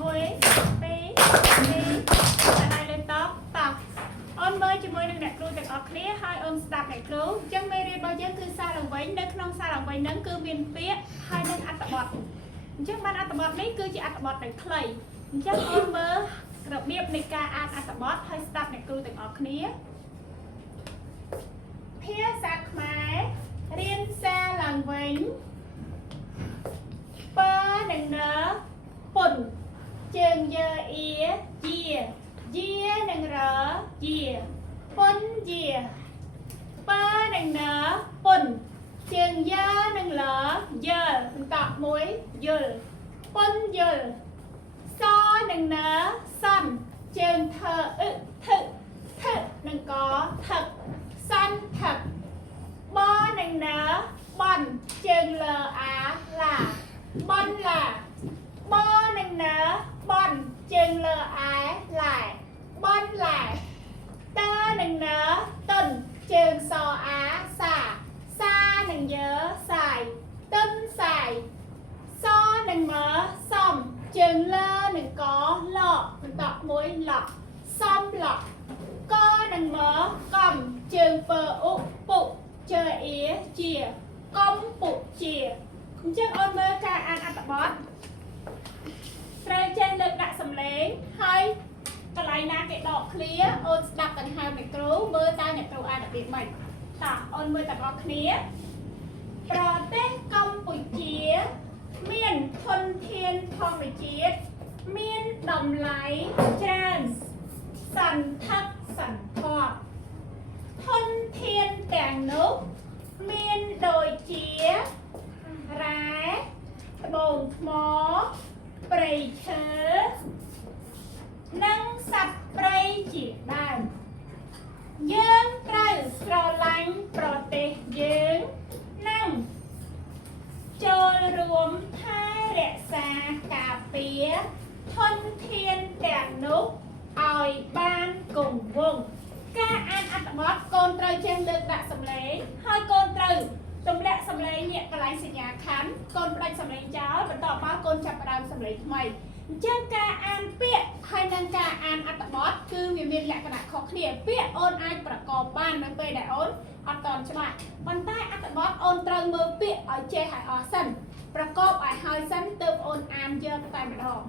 មួយពីរតែលើតបតោះអូនមើលជាមួយនឹងអ្នកគ្រូទាំងអស់គ្នាហើយអូនស្ដាប់អ្នកគ្រូអញ្ចឹងមេរៀនរបស់យើងគឺសារឡើងវិញនៅក្នុងសារឡើងវិញហ្នឹងគឺមានពាក្យហើយនឹងអត្ថបទអញ្ចឹងបានអត្ថបទនេះគឺជាអត្ថបទដែលខ្លីអញ្ចឹងអូនមើលរបៀបនៃការអានអត្ថបទហើយស្ដាប់អ្នកគ្រូទាំងអស់គ្នាភាសាខ្មែររៀនសារឡើងវិញបើនឹងណើពុនជើងយើអ៊ីយានឹងរយាពុនយាបើនឹងណើពុនជើងយើនឹងលយើបន្តមួយយល់ពុនយល់សនឹងណើសំជើងធ្វើធឹនឹងកថឹកសំថឹកបនឹងណើបនជើងលើអាឡាបនឡាបនឹងណើបនជើងលើអាឡែបនឡែតើនឹងណើតុនជើងសអាសានឹងយើសាយតុនសាយសនឹងមើសំជើងលើនឹងកឡបន្តមួយឡសំឡកនឹងមើកំជើងពើអ៊ុពុជើអ៊ីជាកំពុជាអញ្ចឹងអូនមើលការអានអត្ថបទត្រូវចេះលើកដាក់សំឡេងហើយកន្លែងណាគេដកឃ្លាអូនស្ដាប់ដង្ហើមអ្នកគ្រូមើលតើអ្នកគ្រូអានរបៀបម៉េចតោះអូនមើលទាំងអស់គ្នាប្រទេសកម្ពុជាមានធនធានធម្មជាតិមានតម្លៃច្រើនសន្ធឹកសន្ធាប់ធនធានទាំងនោះមានដូចជារ៉ែត្បូងថ្មព្រៃឈើនិងសត្វព្រៃជាដើមយើងត្រូវស្រឡាញ់ប្រទេសយើងនិងចូលរួមថែរក្សាការពារធនធានទាំងនោះឲ្យបានគង់វង្សការអានអត្ថបទកូនត្រូវចេះលើកដាក់សំឡេងហើយកូនត្រូវទម្លាក់សំឡេងនេះកន្លែងសញ្ញាខណ្ឌកូនផ្ដាច់សំឡេងចោលបន្តមកកូនចាប់ផ្ដើមសំឡេងថ្មីអញ្ចឹងការអានពាក្យហើយនិងការអានអត្ថបទគឺវាមានលក្ខណៈខុសគ្នាពាក្យអូនអាចប្រកបបាននៅពេលដែលអូនអត់តន់ច្បាស់ប៉ុន្តែអត្ថបទអូនត្រូវមើលពាក្យឲ្យចេះឲ្យអស់សិនប្រកបឲ្យហើយសិនទើបអូនអានយកតែម្ដង